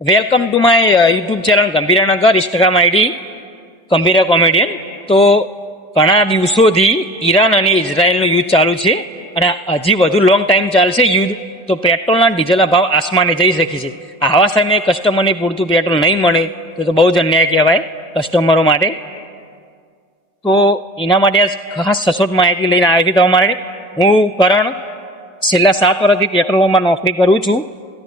Welcome to my YouTube channel Gambhiranagar Instagram ID Gambhira comedian. તો ઘણા દિવસોથી ઈરાન અને ઇઝરાયલનું યુદ્ધ ચાલુ છે અને હજી વધુ લોંગ ટાઈમ ચાલશે યુદ્ધ. તો પેટ્રોલના ડીઝલના ભાવ આસમાને જઈ શકે છે. આવા સમયે કસ્ટમરને પૂરતું પેટ્રોલ નહીં મળે તો બહુ જ અન્યાય કહેવાય કસ્ટમરો માટે. તો એના માટે આ ખાસ સચોટ માહિતી લઈને આવ્યો છું તમારા માટે. હું કરણ છેલ્લા 7 વર્ષથી પેટ્રોલ પંપમાં નોકરી કરું છું.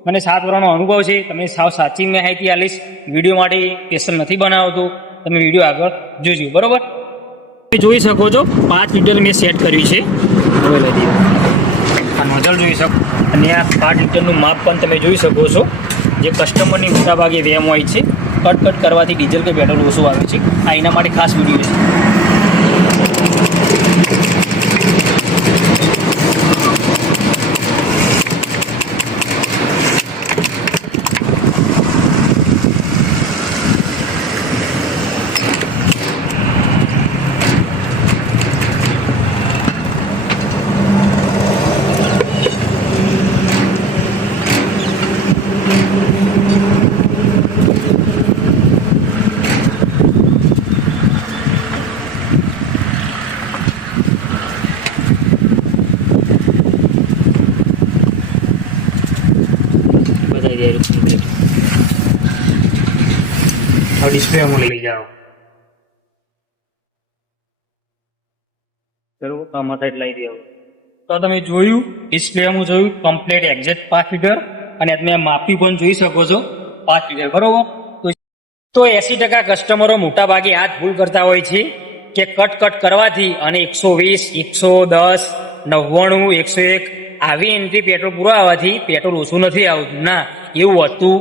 મને 7 વર્ષનો અનુભવ છે. તમે સાવ સાચી માહિતી આલીશ. વિડીયો માટે સ્પેશિયલ નથી બનાવતો. તમે વિડીયો આગળ જોજો, બરોબર? તમે જોઈ શકો છો 5 લીટર મેં સેટ કર્યું છે. હવે લઈ દઈએ આ નોઝલ જોઈ શકો, અને આ 5 લીટરનું માપ પણ તમે જોઈ શકો છો. જે કસ્ટમરની મોટાભાગે વેમ હોય છે, કટ કરવાથી ડીઝલ કે પેટ્રોલ ઓછું આવે છે. આ એના માટે ખાસ વિડીયો છે. હવે ડિસ્પ્લે હું લઈ જાઓ, બરોબર? આમાં સાઈડ લઈ દેવું. તો તમે જોયું ડિસ્પ્લે હું જોયું કમ્પ્લીટ એક્ઝેક્ટ 5 લીટર, અને તમે માપી પણ જોઈ શકો છો 5 લીટર, બરોબર? તો 80% કસ્ટમરો મોટા ભાગે આ જ ભૂલ કરતા હોય છે કે કટ કરવાથી અને 120, 110, 99, 101 આવી એન્ટ્રી પેટ્રોલ પૂરો આવવાથી પેટ્રોલ ઓછું નથી આવતું. ના, એવું હોતું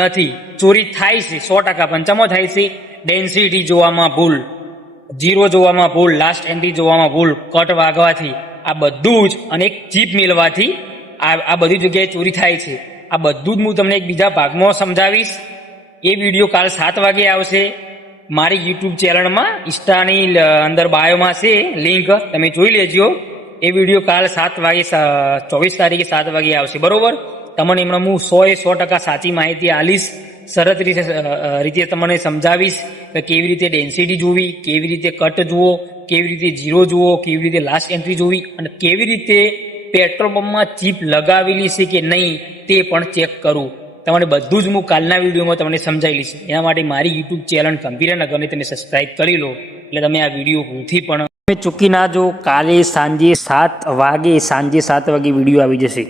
નથી. ચોરી થાય છે 100%, 55 થાય છે. ડેન્સિટી જોવામાં ભૂલ, જીરો જોવામાં ભૂલ, લાસ્ટ એન્ટ્રી જોવામાં ભૂલ, કટ વાગવાથી, આ બધું જ, અને એક ચીપ મેળવાથી આ બધી જગ્યાએ ચોરી થાય છે. આ બધું જ હું તમને એક બીજા ભાગમાં સમજાવીશ. એ વિડીયો કાલ 7 વાગે આવશે મારી યુટ્યુબ ચેનલમાં. ઇન્સ્ટાની અંદર બાયોમાં છે લિંક, તમે જોઈ લેજો. એ વિડીયો કાલ 7 વાગે 24 તારીખે 7 વાગે આવશે, બરોબર? તમને એમણે હું 100% સાચી માહિતી આલીશ. સરળ રીતે તમને સમજાવીશ કે કેવી રીતે ડેન્સિટી જોવી, કેવી રીતે કટ જુઓ, કેવી રીતે જીરો જુઓ, કેવી રીતે લાસ્ટ એન્ટ્રી જોવી, અને કેવી રીતે પેટ્રોલ પંપમાં ચીપ લગાવેલી છે કે નહીં તે પણ ચેક કરવું. તમને બધું જ હું કાલના વિડીયોમાં તમને સમજાવી લઈશ. એના માટે મારી યુટ્યુબ ચેનલ ગંભીરાનગરને તમે સબસ્ક્રાઈબ કરી લો, એટલે તમે આ વિડીયો ભૂલથી પણ તમે ચૂકી ના જો. કાલે સાંજે 7 વાગે વિડીયો આવી જશે.